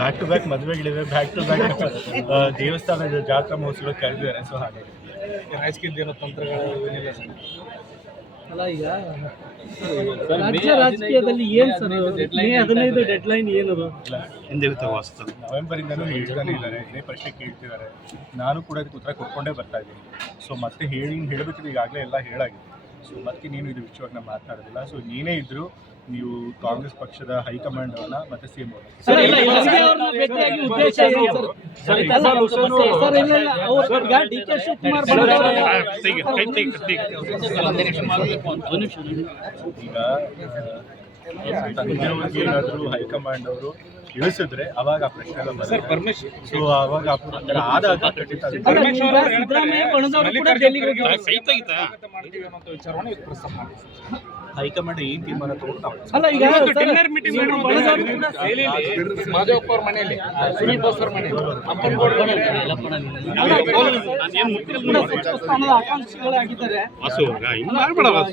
Back to back ಮದುವೆಗಳಿವೆ, back to back ದೇವಸ್ಥಾನದ ಜಾತ್ರಾ ಮಹೋತ್ಸವ ಕರೆದಿದ್ದಾರೆ. ಸೊ ಹಾಗೆ ರಾಜಕೀಯದ ಏನೋ ತಂತ್ರಗಳು ಏನಿಲ್ಲ ಸರ್. ಅಲ್ಲ ಈಗ ರಾಜಕೀಯದಲ್ಲಿ ಏನು ಸರ್ ಮೇ 15 ಡೆಡ್ಲೈನ್ ಏನದು? ನವೆಂಬರಿಂದನೂ ಹೇಳ್ತಾನೆ ಇದ್ದಾರೆ, ಇದೇ ಪ್ರಶ್ನೆ ಕೇಳ್ತಿದ್ದಾರೆ. ನಾನು ಕೂಡ ಇದಕ್ಕೆ ಉತ್ತರ ಕೊಟ್ಕೊಂಡೇ ಬರ್ತಾ ಇದ್ದೀನಿ. ಸೊ ಮತ್ತೆ ಹೇಳಬೇಕಿದ್ರೆ ಈಗಾಗಲೇ ಎಲ್ಲ ಹೇಳಾಗಿದೆ. ಸೊ ಮತ್ತೆ ನೀನು ಇದು ವಿಷಯವಾಗಿ ನಾವು ಮಾತನಾಡೋದಿಲ್ಲ. ಸೊ ನೀನೇ ಇದ್ದರೂ ನೀವು ಕಾಂಗ್ರೆಸ್ ಪಕ್ಷದ ಹೈಕಮಾಂಡ್ ಅವನ್ನ ಮತ್ತೆ ಸಿಎಂ ಈಗ ಏನಾದರೂ ಹೈಕಮಾಂಡ್ ಅವರು ಇಳಿಸಿದ್ರೆ ಅವಾಗ ಆ ಪ್ರಶ್ನೆ ಎಲ್ಲ ಬರುತ್ತೆ. ಸೊ ಅವಾಗ ಆದಾಗ ಖಂಡಿತ ಹೈಕಮಾಂಡ್ ಏನ್ ತೀರ್ಮಾನ ತಗೊಂಡು ಮಾದೇವಪ್ಪ ಅವ್ರ ಮನೆಯಲ್ಲಿ, ಸುನೀಲ್ ಬೋಸ್ ಅವ್ರ ಮನೆಯಲ್ಲಿ, ಆಕಾಂಕ್ಷಿಗಳಾಗಿದ್ದಾರೆ.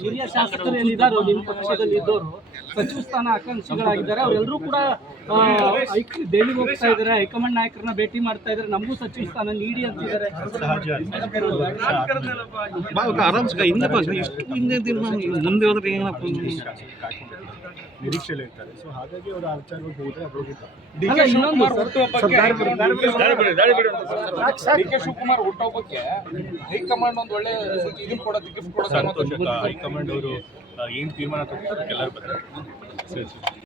ಹಿರಿಯ ಶಾಸಕರು ಏನಿದ್ದಾರೆ ನಿಮ್ಮ ಪಕ್ಷದಲ್ಲಿ ಇದ್ದವರು ಸಚಿವ ಸ್ಥಾನ ಆಕಾಂಕ್ಷಿಗಳಾಗಿದ್ದಾರೆ. ಅವರೆಲ್ಲರೂ ಕೂಡ ದೆಹಲಿಗೆ ಹೋಗ್ತಾ ಇದ್ದಾರೆ, ಹೈಕಮಾಂಡ್ ನಾಯಕರನ್ನ ಭೇಟಿ ಮಾಡ್ತಾ ಇದ್ದಾರೆ, ನಮಗೂ ಸಚಿವ ಸ್ಥಾನ ನೀಡಿ ಅಂತಿದ್ದಾರೆ. ನಿರೀಕ್ಷೆಯಲ್ಲಿ ಇರ್ತಾರೆ. ಸೊ ಹಾಗಾಗಿ ಅವರು ಆ ವಿಚಾರಗಳು ಹೋದ್ರೆ ಡಿ ಕೆ ಶಿವಕುಮಾರ್ ಹುಟ್ಟುಹಬ್ಬಕ್ಕೆ ಹೈಕಮಾಂಡ್ ಒಂದು ಒಳ್ಳೆ ಇದನ್ನ ಕೊಡೋದು, ಗಿಫ್ಟ್ ಕೊಡೋದು. ಹೈಕಮಾಂಡ್ ಅವರು ಏನು ತೀರ್ಮಾನ ತಗೊಂಡು ಎಲ್ಲರೂ ಬರ್ತಾರೆ.